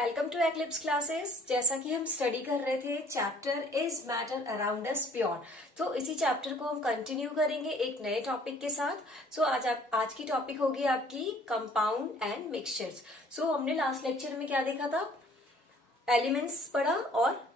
Welcome to eclipse classes. जैसा कि हम स्टडी कर रहे थे chapter is matter around us pure, तो इसी चैप्टर को हम कंटिन्यू करेंगे एक नए टॉपिक के साथ। आज की टॉपिक होगी आपकी कंपाउंड एंड मिक्सचर्स। हमने लास्ट लेक्चर में क्या देखा था, एलिमेंट्स पढ़ा और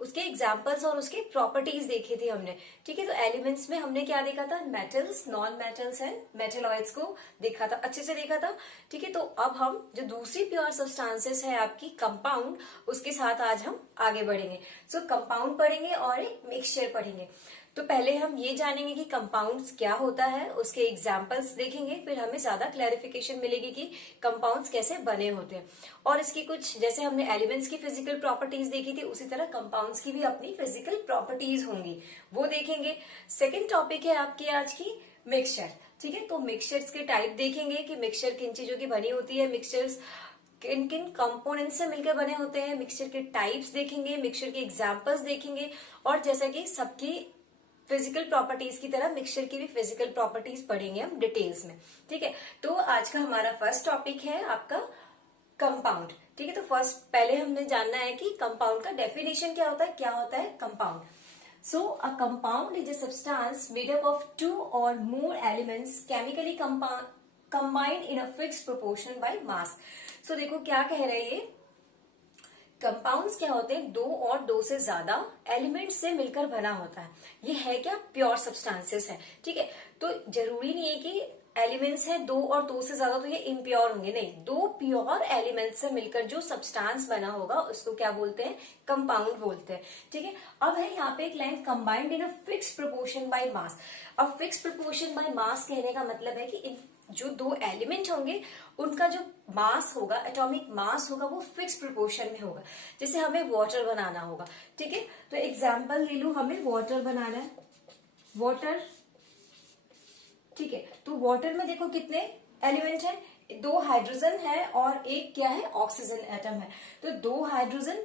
उसके एग्जाम्पल्स और उसके प्रॉपर्टीज देखे थे हमने। ठीक है, तो एलिमेंट्स में हमने क्या देखा था, metals, non metals and metalloids को देखा था, अच्छे से देखा था। ठीक है, तो अब हम जो दूसरी प्योर सब्सटेंसेस है आपकी कंपाउंड, उसके साथ आज हम आगे बढ़ेंगे। कंपाउंड पढ़ेंगे और एक मिक्सचर पढ़ेंगे। तो पहले हम ये जानेंगे कि कंपाउंड्स क्या होता है, उसके एग्जाम्पल्स देखेंगे, फिर हमें ज्यादा क्लैरिफिकेशन मिलेगी कि कंपाउंड्स कैसे बने होते हैं। और इसकी कुछ, जैसे हमने एलिमेंट्स की फिजिकल प्रॉपर्टीज देखी थी, उसी तरह कंपाउंड्स की भी अपनी फिजिकल प्रॉपर्टीज होंगी, वो देखेंगे। सेकेंड टॉपिक है आपकी आज की मिक्सचर। ठीक है, तो मिक्सचर्स के टाइप देखेंगे कि मिक्सचर किन चीजों की बनी होती है, मिक्सचर्स किन किन कंपोनेंट से मिलकर बने होते हैं, मिक्सचर के टाइप्स देखेंगे, मिक्सचर के एग्जाम्पल्स देखेंगे, और जैसा कि सबकी फिजिकल प्रॉपर्टीज की तरह मिक्सचर की भी फिजिकल प्रॉपर्टीज पढ़ेंगे हम डिटेल्स में। ठीक है, तो आज का हमारा फर्स्ट टॉपिक है आपका कंपाउंड। ठीक है, तो पहले हमने जानना है कि कंपाउंड का डेफिनेशन क्या होता है compound. A compound is a substance made up of 2 or more elements chemically combined in a fixed proportion by mass। देखो क्या कह रहे हैं ये, कंपाउंड्स क्या होते हैं, 2 और 2 से ज्यादा एलिमेंट्स से मिलकर बना होता है। ये है क्या, प्योर सब्सटेंसेस है। ठीक है, तो जरूरी नहीं है कि एलिमेंट्स है 2 और 2 से ज्यादा तो ये इम्प्योर होंगे, नहीं, 2 प्योर एलिमेंट्स से मिलकर जो सब्सटेंस बना होगा उसको क्या बोलते हैं, कंपाउंड बोलते हैं। ठीक है, अब है यहाँ पे एक line, combined in a fix proportion by mass. अब फिक्स प्रोपोर्शन बाय मास कहने का मतलब है कि जो 2 एलिमेंट होंगे उनका जो मास होगा, एटॉमिक मास होगा, वो फिक्स प्रोपोर्शन में होगा। जैसे हमें वाटर बनाना होगा, ठीक है, तो एग्जांपल ले लो, हमें वाटर बनाना है, वाटर। ठीक है, तो वाटर में देखो कितने एलिमेंट है, 2 हाइड्रोजन है और एक क्या है, ऑक्सीजन एटम है। तो 2 हाइड्रोजन,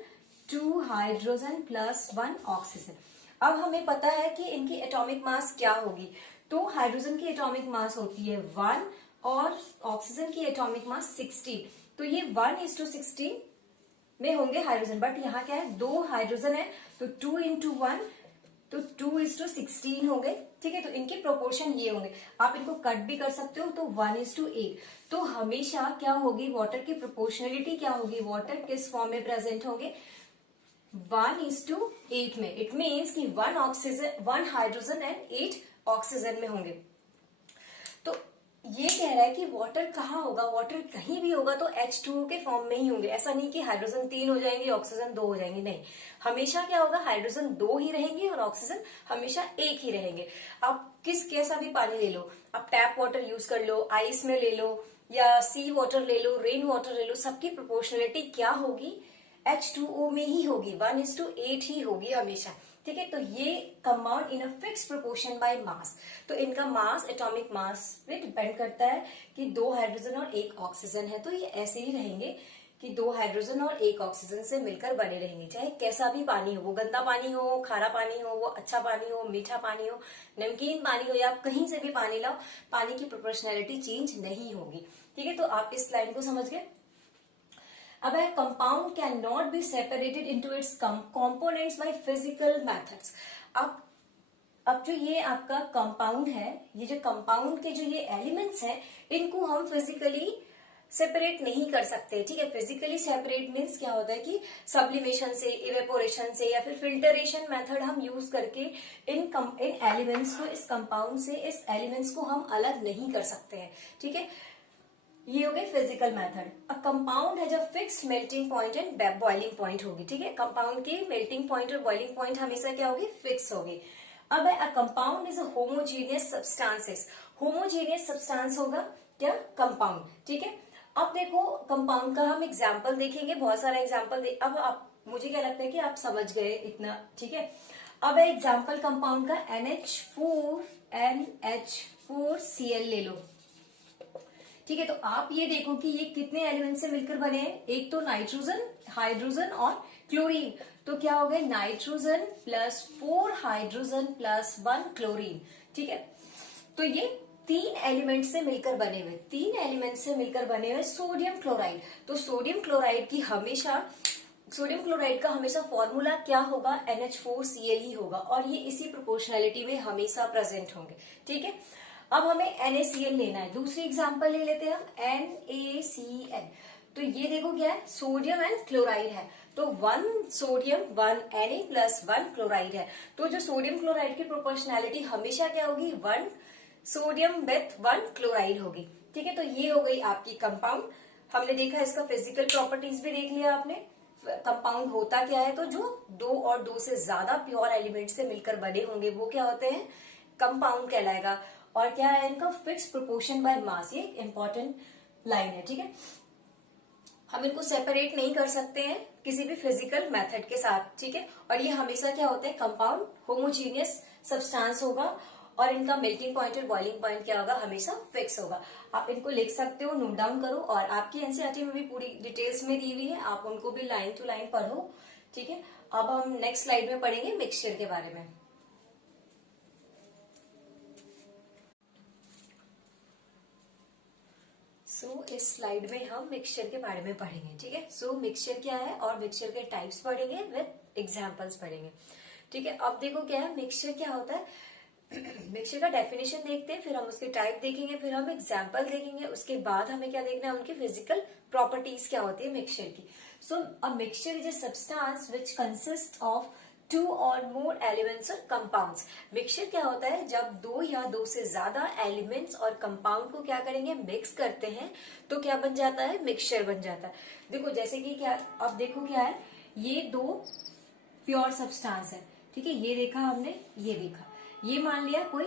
2 हाइड्रोजन प्लस 1 ऑक्सीजन। अब हमें पता है कि इनकी एटॉमिक मास क्या होगी। तो हाइड्रोजन की एटॉमिक मास होती है 1 और ऑक्सीजन की एटॉमिक मास 16। तो ये 1:16 में होंगे हाइड्रोजन, बट यहाँ क्या है, 2 हाइड्रोजन है तो 2 into 1, तो 2:16 हो गए। ठीक है, तो इनके प्रोपोर्शन ये होंगे। आप इनको कट भी कर सकते हो, तो 1:8। तो हमेशा क्या होगी, वाटर की प्रोपोर्शनलिटी क्या होगी, वाटर किस फॉर्म में प्रेजेंट होंगे, 1:8 में। इट मीन्स कि 1 हाइड्रोजन एंड 8 ऑक्सीजन में होंगे। तो ये कह रहा है कि वाटर कहाँ होगा, वाटर कहीं भी होगा तो H2O के फॉर्म में ही होंगे। ऐसा नहीं कि हाइड्रोजन 3 हो जाएंगे, ऑक्सीजन 2 हो जाएंगे, नहीं, हमेशा क्या होगा, हाइड्रोजन 2 ही रहेंगे और ऑक्सीजन हमेशा 1 ही रहेंगे। आप कैसा भी पानी ले लो, आप टैप वाटर यूज कर लो, आइस में ले लो, या सी वाटर ले लो, रेन वाटर ले लो, सबकी प्रोपोर्शनलिटी क्या होगी, H2O में ही होगी, 1:8 ही होगी हमेशा। ठीक है, तो ये compound in a fix proportion by mass. तो इनका मास एटॉमिक मास पे डिपेंड करता है कि 2 हाइड्रोजन और 1 ऑक्सीजन है, तो ये ऐसे ही रहेंगे कि 2 हाइड्रोजन और 1 ऑक्सीजन से मिलकर बने रहेंगे। चाहे कैसा भी पानी हो, वो गंदा पानी हो, खारा पानी हो, वो अच्छा पानी हो, मीठा पानी हो, नमकीन पानी हो, या आप कहीं से भी पानी लाओ, पानी की प्रोपोर्शनैलिटी चेंज नहीं होगी। ठीक है, तो आप इस लाइन को समझ गए। अब है, compound can not be separated into its components by physical methods. अब जो ये आपका कंपाउंड है, ये जो कंपाउंड के जो ये एलिमेंट्स हैं, इनको हम फिजिकली सेपरेट नहीं कर सकते। ठीक है, फिजिकली सेपरेट मीन्स क्या होता है कि सब्लिमेशन से, इवेपोरेशन से, या फिर फिल्टरेशन मेथड हम यूज करके इन एलिमेंट्स को, इस कंपाउंड से इस एलिमेंट्स को हम अलग नहीं कर सकते हैं। ठीक है, ये हो गए फिजिकल मेथड। अ कंपाउंड है जब fixed melting point and boiling point होगी। ठीक है, कंपाउंड की मेल्टिंग पॉइंट और बॉइलिंग पॉइंट हमेशा क्या होगी, फिक्स होगी। अब है, a compound is a homogeneous substances. Homogeneous substance होगा क्या, कंपाउंड। ठीक है, अब देखो कंपाउंड का हम एग्जाम्पल देखेंगे, बहुत सारा एग्जाम्पल अब आप, मुझे क्या लगता है कि आप समझ गए इतना। ठीक है, अब है एग्जाम्पल कंपाउंड का, NH4NH4Cl ले लो। ठीक है, तो आप ये देखो कि ये कितने एलिमेंट से मिलकर बने हैं, एक तो नाइट्रोजन, हाइड्रोजन और क्लोरीन। तो क्या हो गए, nitrogen plus 4 hydrogen plus 1 chlorine. ठीक है, तो ये तीन एलिमेंट से मिलकर बने हुए, तीन एलिमेंट से मिलकर बने हुए सोडियम क्लोराइड। तो सोडियम क्लोराइड का हमेशा फॉर्मूला क्या होगा, NH4Cl ही होगा, और ये इसी प्रोपोर्शनैलिटी में हमेशा प्रेजेंट होंगे। ठीक है, अब हमें NaCl लेना है। दूसरी एग्जांपल ले लेते हैं हम, NaCl। तो ये देखो क्या है, सोडियम एंड क्लोराइड है, तो 1 सोडियम 1 Na प्लस 1 क्लोराइड है। तो जो सोडियम क्लोराइड की प्रोपोर्शनैलिटी हमेशा क्या होगी, 1 सोडियम विथ 1 क्लोराइड होगी। ठीक है, तो ये हो गई आपकी कंपाउंड। हमने देखा इसका फिजिकल प्रॉपर्टीज भी देख लिया आपने। कंपाउंड होता क्या है, तो जो 2 और 2 से ज्यादा प्योर एलिमेंट से मिलकर बने होंगे वो क्या होते हैं, कंपाउंड कहलाएगा। और क्या है इनका, फिक्स प्रोपोर्शन बाय मास। ये इंपॉर्टेंट लाइन है। ठीक है, हम इनको सेपरेट नहीं कर सकते हैं किसी भी फिजिकल मेथड के साथ। ठीक है, और ये हमेशा क्या होते हैं, कंपाउंड होमोजीनियस सब्सटेंस होगा, और इनका मेल्टिंग पॉइंट और बॉइलिंग पॉइंट क्या होगा, हमेशा फिक्स होगा। आप इनको लिख सकते हो, नोट डाउन करो, और आपकी एनसीईआरटी में भी पूरी डिटेल्स में दी हुई है, आप उनको भी लाइन टू लाइन पढ़ो। ठीक है, अब हम नेक्स्ट स्लाइड में पढ़ेंगे मिक्सचर के बारे में। इस स्लाइड में हम मिक्सचर के बारे में पढ़ेंगे। ठीक है, मिक्सचर क्या है और मिक्सचर के टाइप्स पढ़ेंगे, विद एग्जांपल्स पढ़ेंगे। ठीक है, अब देखो क्या है, मिक्सचर क्या होता है। मिक्सचर का डेफिनेशन देखते हैं, फिर हम उसके टाइप देखेंगे, फिर हम एग्जाम्पल देखेंगे, उसके बाद हमें क्या देखना है, उनकी फिजिकल प्रॉपर्टीज क्या होती है मिक्सचर की। A mixture is a substance which consist of 2 और मोर एलिमेंट्स और कंपाउंड्स। मिक्सचर क्या होता है, जब 2 या 2 से ज्यादा एलिमेंट्स और कंपाउंड को क्या करेंगे, मिक्स करते हैं, तो क्या बन जाता है, मिक्सचर बन जाता है। देखो जैसे कि क्या, अब देखो क्या है, ये 2 प्योर सब्सटेंस है। ठीक है, ये देखा हमने, ये देखा, ये मान लिया कोई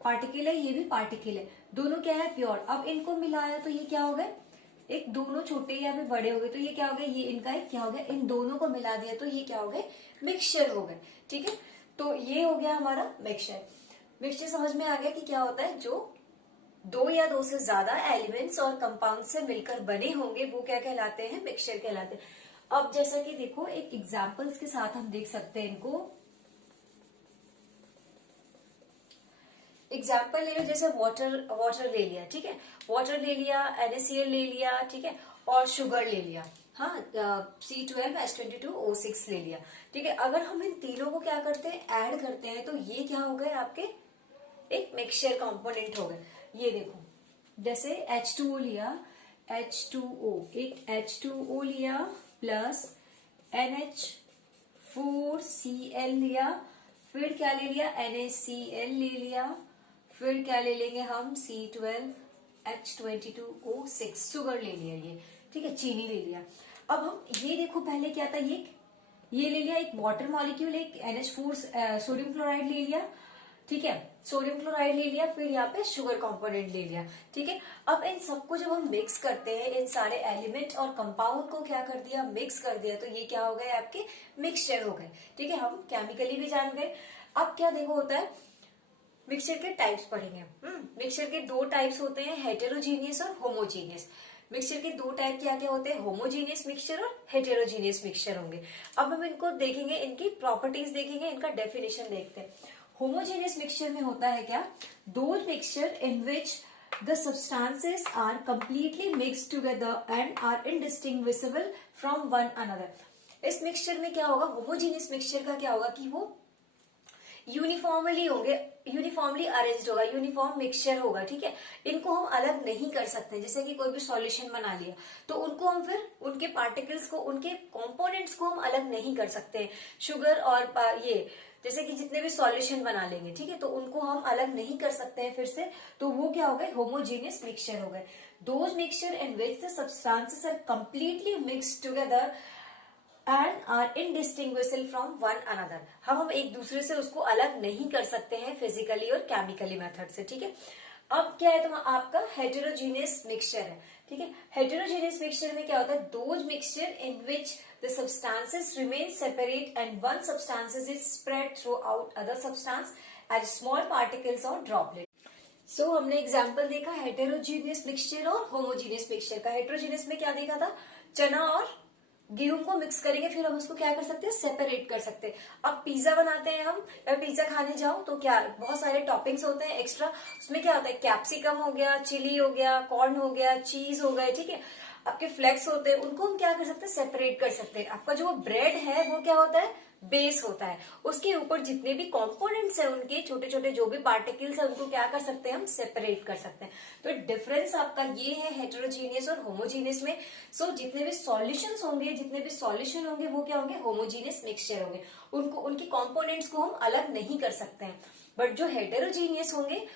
पार्टिकल है, ये भी पार्टिकल है, दोनों क्या है, प्योर। अब इनको मिलाया तो ये क्या हो गए, एक दोनों छोटे या फिर बड़े हो गए, तो ये क्या हो गया, ये इनका एक क्या हो गया, इन दोनों को मिला दिया तो ये क्या हो गए, मिक्सचर हो गए। ठीक है, तो ये हो गया हमारा मिक्सचर। मिक्सचर समझ में आ गया कि क्या होता है, जो 2 या 2 से ज्यादा एलिमेंट्स और कंपाउंड से मिलकर बने होंगे वो क्या कहलाते हैं, मिक्सचर कहलाते हैं। अब जैसा कि देखो एक एग्जाम्पल्स के साथ हम देख सकते हैं इनको। एग्जाम्पल ले लो, जैसे वाटर ले लिया। ठीक है, वाटर ले लिया, NaCl ले लिया, ठीक है, और शुगर ले लिया, हाँ, C12H22O6 ले लिया। ठीक है, अगर हम इन तीनों को क्या करते हैं, ऐड करते हैं, तो ये क्या हो गए आपके, एक मिक्सचर कंपोनेंट हो गए। ये देखो, जैसे H2O लिया, H2O, एक H2O लिया प्लस NH4Cl लिया, फिर क्या ले लिया, NaCl ले लिया, फिर क्या ले लेंगे हम, C12H22O6 शुगर ले लिया ये। ठीक है, चीनी ले लिया। अब हम ये देखो, पहले क्या था, ये ले लिया एक वाटर मॉलिक्यूल, एक NH4 सोडियम क्लोराइड ले लिया। ठीक है, सोडियम क्लोराइड ले लिया, फिर यहाँ पे शुगर कंपोनेंट ले लिया। ठीक है, अब इन सबको जब हम मिक्स करते हैं, इन सारे एलिमेंट और कंपाउंड को क्या कर दिया, मिक्स कर दिया, तो ये क्या हो गए, आपके मिक्सचर हो गए। ठीक है, हम केमिकली भी जान गए। अब क्या देखो होता है, मिक्सचर के टाइप्स पढ़ेंगे। मिक्सचर के 2 टाइप्स होते हैं, हेटेरोजीनियस और होमोजीनियस। मिक्सचर के 2 टाइप क्या क्या होते हैं, होमोजीनियस मिक्सचर और हेटेरोजीनियस मिक्सचर होंगे। अब हम इनको देखेंगे, इनकी प्रॉपर्टीज देखेंगे, इनका डेफिनेशन देखते हैं। होमोजीनियस मिक्सचर में होता है क्या, those mixture in which the substances are completely mixed together and are indistinguishable from one another। इस मिक्सचर में क्या होगा, होमोजीनियस मिक्सचर का क्या होगा कि वो यूनिफॉर्मली होंगे, यूनिफॉर्मली अरेंज्ड होगा, यूनिफॉर्म मिक्सचर होगा। ठीक है, इनको हम अलग नहीं कर सकते। जैसे कि कोई भी सॉल्यूशन बना लिया तो उनको हम फिर उनके पार्टिकल्स को, उनके कंपोनेंट्स को हम अलग नहीं कर सकते। शुगर और ये जैसे कि जितने भी सॉल्यूशन बना लेंगे, ठीक है, तो उनको हम अलग नहीं कर सकते हैं फिर से, तो वो क्या हो गए, होमोजीनियस मिक्सचर हो गए। Those mixture in which the substances are completely mixed together and are indistinguishable from one another. हम एक दूसरे से उसको अलग नहीं कर सकते हैं फिजिकली और केमिकली मेथड से। ठीक है, अब क्या है, तो आपका हेटेरोजीनियस मिक्सचर है। ठीक है, हेटेरोजीनियस मिक्सचर में क्या होता है, those mixture in which the substances remain separate and one substance is spread throughout other substance as small particles or droplets। हमने एग्जाम्पल देखा हेटेरोजीनियस मिक्सचर और होमोजीनियस मिक्सचर का। हेटेरोजीनियस में क्या देखा था, चना और गेहूं को मिक्स करेंगे, फिर हम उसको क्या कर सकते हैं, सेपरेट कर सकते हैं। अब पिज्जा बनाते हैं हम, या पिज्जा खाने जाओ तो क्या बहुत सारे टॉपिंग्स होते हैं एक्स्ट्रा, उसमें क्या होता है, कैप्सिकम हो गया, चिली हो गया, कॉर्न हो गया, चीज हो गया, ठीक है, आपके फ्लेक्स होते हैं, उनको हम क्या कर सकते हैं, सेपरेट कर सकते हैं। आपका जो ब्रेड है वो क्या होता है, बेस होता है, उसके ऊपर जितने भी कंपोनेंट्स है, उनके छोटे छोटे जो भी पार्टिकल्स है, उनको क्या कर सकते हैं, हम सेपरेट कर सकते हैं। तो डिफरेंस आपका ये है हेटेरोजीनियस और होमोजीनियस में। सो जितने भी सॉल्यूशंस होंगे, जितने भी सॉल्यूशन होंगे, वो क्या होंगे, होमोजीनियस मिक्सचर होंगे, उनको उनके कंपोनेंट्स को हम अलग नहीं कर सकते हैं। बट जो हेटेरोजीनियस होंगे,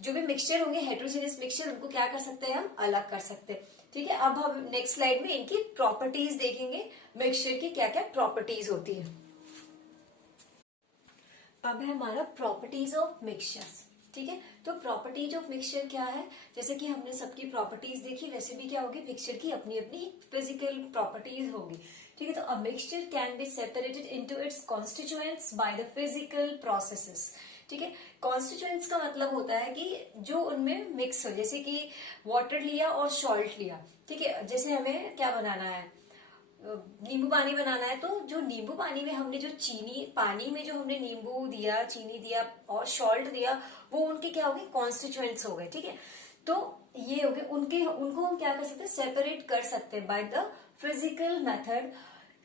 जो भी मिक्सचर होंगे, हेटेरोजीनियस मिक्सचर, उनको क्या कर सकते हैं, हम अलग कर सकते हैं। ठीक है, अब हम नेक्स्ट स्लाइड में इनकी प्रॉपर्टीज देखेंगे, मिक्सचर की क्या क्या प्रॉपर्टीज होती है। अब है हमारा प्रॉपर्टीज ऑफ मिक्सचर्स। ठीक है, तो प्रॉपर्टीज ऑफ मिक्सचर क्या है, जैसे कि हमने सबकी प्रॉपर्टीज देखी, वैसे भी क्या होगी, मिक्सचर की अपनी अपनी फिजिकल प्रॉपर्टीज होगी। ठीक है, तो a mixture can be separated into its constituents by the physical processes. ठीक है, कॉन्स्टिट्यूएंट्स का मतलब होता है कि जो उनमें मिक्स हो, जैसे कि वाटर लिया और सॉल्ट लिया। ठीक है, जैसे हमें क्या बनाना है, नींबू पानी बनाना है, तो जो नींबू पानी में हमने जो चीनी, पानी में जो हमने नींबू दिया, चीनी दिया और सॉल्ट दिया, वो उनके क्या हो गए, कॉन्स्टिट्यूएंट्स हो गए। ठीक है, तो ये हो गए उनके, उनको हम क्या कर सकते हैं, सेपरेट कर सकते हैं बाय द फिजिकल मेथड।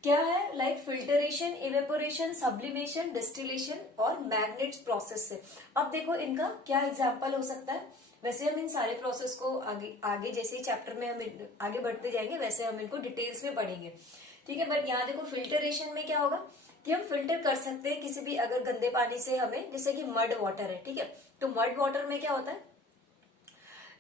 क्या है, like filtration, evaporation, sublimation, distillation और मैग्नेट्स प्रोसेस से। अब देखो इनका क्या एग्जाम्पल हो सकता है। वैसे हम इन सारे प्रोसेस को आगे आगे जैसे ही चैप्टर में हम आगे बढ़ते जाएंगे, वैसे हम इनको डिटेल्स में पढ़ेंगे। ठीक है, बट यहाँ देखो फिल्टरेशन में क्या होगा कि हम फिल्टर कर सकते हैं किसी भी अगर गंदे पानी से हमें, जैसे कि मड वाटर है। ठीक है, तो मड वाटर में क्या होता है,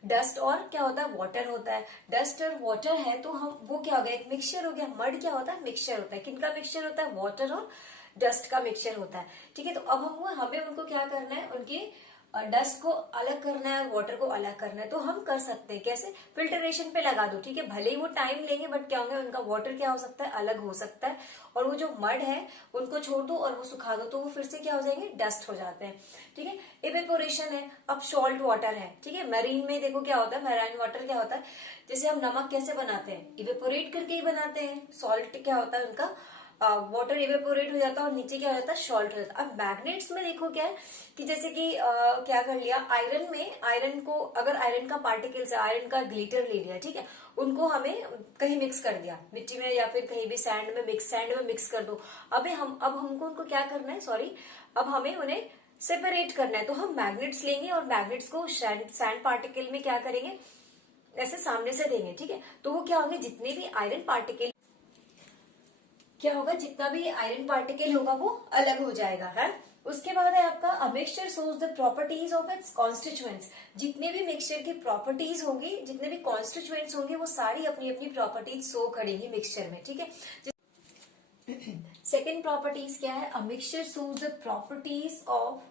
डस्ट और क्या होता है, वाटर होता है। डस्ट और वाटर है तो हम वो क्या हो गया, एक मिक्सचर हो गया। मड क्या होता है, मिक्सचर होता है। किनका मिक्सचर होता है, वाटर और डस्ट का मिक्सचर होता है। ठीक है, तो अब हमें उनको क्या करना है, उनके डस्ट को अलग करना है, वाटर को अलग करना है। तो हम कर सकते हैं कैसे, फिल्टरेशन पे लगा दो। ठीक है, भले ही वो टाइम लेंगे, बट क्या होंगे, उनका वाटर क्या हो सकता है, अलग हो सकता है, और वो जो मड है उनको छोड़ दो और वो सुखा दो, तो वो फिर से क्या हो जाएंगे, डस्ट हो जाते हैं। ठीक है, इवेपोरेशन है, अब सॉल्ट वाटर है। ठीक है, मरीन में देखो क्या होता है, मरीन वाटर क्या होता है, जैसे हम नमक कैसे बनाते हैं, इवेपोरेट करके ही बनाते हैं। सॉल्ट क्या होता है, उनका वाटर इवेपोरेट हो जाता है और नीचे क्या हो जाता है, सॉल्ट हो जाता है। अब मैग्नेट्स में देखो क्या है कि जैसे कि क्या कर लिया, आयरन में, आयरन को अगर आयरन का पार्टिकल्स है, आयरन का ग्लिटर ले लिया, ठीक है, उनको हमें कहीं मिक्स कर दिया मिट्टी में या फिर कहीं भी सैंड में मिक्स कर दो। अब हमको उनको क्या करना है, सॉरी, अब हमें उन्हें सेपरेट करना है। तो हम मैग्नेट्स लेंगे और मैग्नेट्स को सैंड पार्टिकल में क्या करेंगे, ऐसे सामने से देंगे। ठीक है, तो वो क्या होंगे, जितने भी आयरन पार्टिकल क्या होगा, जितना भी आयरन पार्टिकल होगा वो अलग हो जाएगा है। उसके बाद है आपका a mixture shows the properties of its constituents. जितने भी मिक्सचर की प्रॉपर्टीज होंगी, जितने भी कॉन्स्टिट्यूएंट्स होंगे, वो सारी अपनी अपनी प्रॉपर्टीज शो करेंगी मिक्सचर में। ठीक है, सेकेंड प्रॉपर्टीज क्या है, a mixture shows the properties of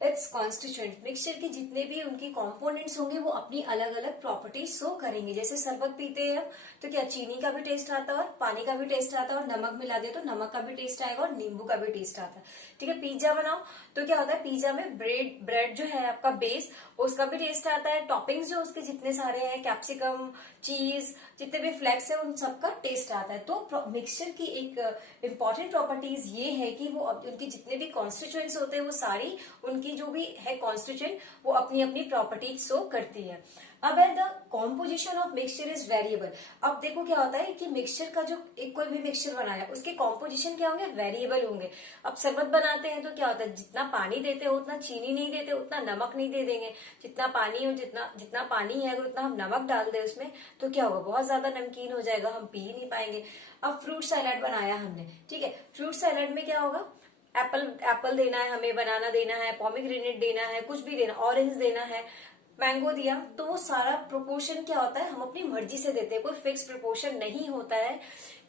its constituent. Mixture के जितने भी उनके कंपोनेंट्स होंगे, वो अपनी अलग अलग प्रॉपर्टीज शो करेंगे। जैसे शरबत पीते हैं तो क्या चीनी का भी टेस्ट आता है और पानी का भी टेस्ट आता है, और नमक मिला दिया तो नमक का भी टेस्ट आएगा और नींबू का भी टेस्ट आता है। ठीक है, पिज्जा बनाओ तो क्या होता है, पिज्जा में ब्रेड जो है आपका बेस, उसका भी टेस्ट आता है। टॉपिंग्स जो उसके जितने सारे हैं, कैप्सिकम, चीज, जितने भी फ्लेक्स है, उन सबका टेस्ट आता है। तो मिक्सचर की एक इंपॉर्टेंट प्रॉपर्टीज ये है कि वो उनके जितने भी कॉन्स्टिट्यूएंट्स होते हैं, वो सारी उनकी जो भी है कॉन्स्टिट्यूएंट, वो अपनी अपनी प्रॉपर्टीज शो करती है। अब है the composition of mixture is variable. अब देखो क्या होता है कि मिक्सचर का जो एक कोई भी मिक्सचर बनाया, उसके कॉम्पोजिशन क्या होंगे, वेरिएबल होंगे। अब शरबत बनाते हैं तो क्या होता है, जितना पानी देते हैं उतना चीनी नहीं देते, उतना नमक नहीं दे देंगे। जितना पानी हो, जितना जितना पानी है, अगर उतना हम नमक डाल दें उसमें, तो क्या होगा, बहुत ज्यादा नमकीन हो जाएगा, हम पी ही नहीं पाएंगे। अब फ्रूट सैलेड बनाया हमने, ठीक है, फ्रूट सैलेड में क्या होगा, एप्पल देना है हमें, बनाना देना है, पॉमीग्रेनेट देना है, कुछ भी देना, ऑरेंज देना है, मैंगो दिया, तो वो सारा प्रोपोर्शन क्या होता है, हम अपनी मर्जी से देते हैं, कोई फिक्स प्रोपोर्शन नहीं होता है।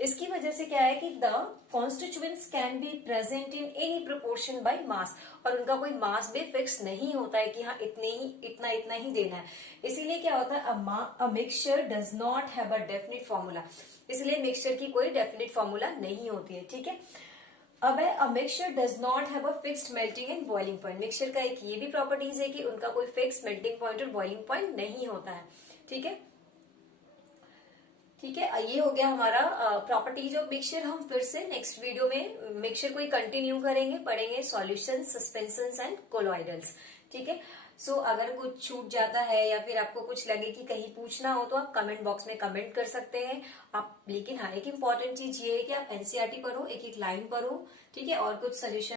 इसकी वजह से क्या है कि the constituents can be present in any proportion by mass, और उनका कोई मास भी फिक्स नहीं होता है कि हाँ इतना इतना ही देना है। इसीलिए क्या होता है, a mixture does not have a definite formula. इसलिए मिक्सचर की कोई डेफिनेट फॉर्मूला नहीं होती है। ठीक है, अब है a mixture does not have a fixed melting and boiling point. Mixture का एक ये भी प्रॉपर्टीज है कि उनका कोई फिक्स मेल्टिंग पॉइंट और बॉइलिंग पॉइंट नहीं होता है। ठीक है, ठीक है, ये हो गया हमारा प्रॉपर्टीज ऑफ मिक्सचर। हम फिर से नेक्स्ट वीडियो में मिक्सचर को ही कंटिन्यू करेंगे, पढ़ेंगे सॉल्यूशन, सस्पेंशंस एंड कोलॉइडल्स। ठीक है, सो अगर कुछ छूट जाता है या फिर आपको कुछ लगे कि कहीं पूछना हो तो आप कमेंट बॉक्स में कमेंट कर सकते हैं आप। लेकिन हाँ, एक इम्पॉर्टेंट चीज ये है कि आप एनसीईआरटी पढ़ो, एक एक लाइन पढ़ो, ठीक है, और कुछ सोल्यूशन